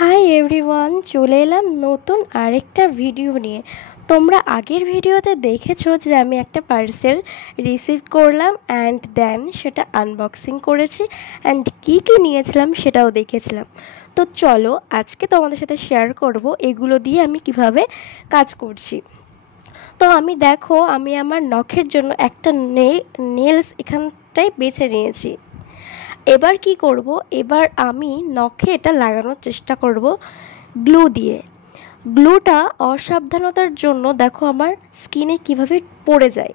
Hi everyone, চলে এলাম নতুন আরেকটা ভিডিও নিয়ে। তোমরা আগের ভিডিওতে দেখেছো যে আমি একটা পার্সেল রিসিভ করলাম অ্যান্ড দেন সেটা আনবক্সিং করেছি অ্যান্ড কী নিয়েছিলাম সেটাও দেখেছিলাম। তো চলো আজকে তোমাদের সাথে শেয়ার করব এগুলো দিয়ে আমি কিভাবে কাজ করছি। তো আমি আমার নখের জন্য একটা নেলস এখানটায় বেছে নিয়েছি। এবার কি করব, এবার আমি নখে এটা লাগানোর চেষ্টা করব গ্লু দিয়ে। গ্লুটা অসাবধানতার জন্য দেখো আমার স্কিনে কিভাবে পড়ে যায়।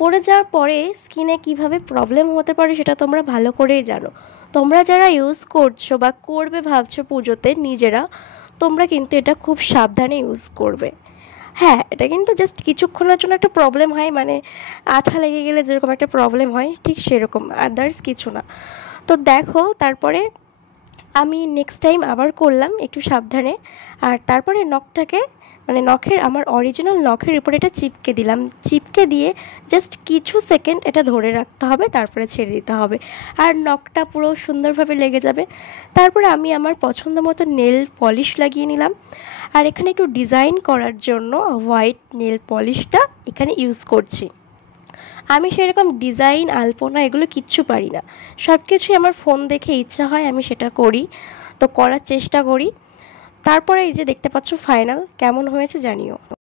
পড়ে যাওয়ার পরে স্কিনে কিভাবে প্রবলেম হতে পারে সেটা তোমরা ভালো করেই জানো। তোমরা যারা ইউজ করছো বা করবে ভাবছো পুজোতে নিজেরা, তোমরা কিন্তু এটা খুব সাবধানে ইউজ করবে। হ্যাঁ, এটা কিন্তু জাস্ট কিছুক্ষণের জন্য একটা প্রবলেম হয়, মানে আঠা লেগে গেলে যেরকম একটা প্রবলেম হয় ঠিক সেরকম, আদার্স কিছু না। তো দেখো তারপরে আমি নেক্সট টাইম আবার করলাম একটু সাবধানে, আর তারপরে নখটাকে মানে আমার অরিজিনাল নখের উপরে এটা চিপকে দিলাম। চিপকে দিয়ে জাস্ট কিছু সেকেন্ড এটা ধরে রাখতে হবে, তারপরে ছেড়ে দিতে হবে, আর নখটা পুরো সুন্দরভাবে লেগে যাবে। তারপরে আমি আমার পছন্দ মতো নেল পলিশ লাগিয়ে নিলাম, আর এখানে একটু ডিজাইন করার জন্য হোয়াইট নেল পলিশটা এখানে ইউজ করছি। আমি সেরকম ডিজাইন আলপনা এগুলো কিচ্ছু পারি না, সব কিছুই আমার ফোন দেখে ইচ্ছা হয় আমি সেটা করি, তো করার চেষ্টা করি। তারপরে এই যে দেখতে পাচ্ছ ফাইনাল কেমন হয়েছে জানিও।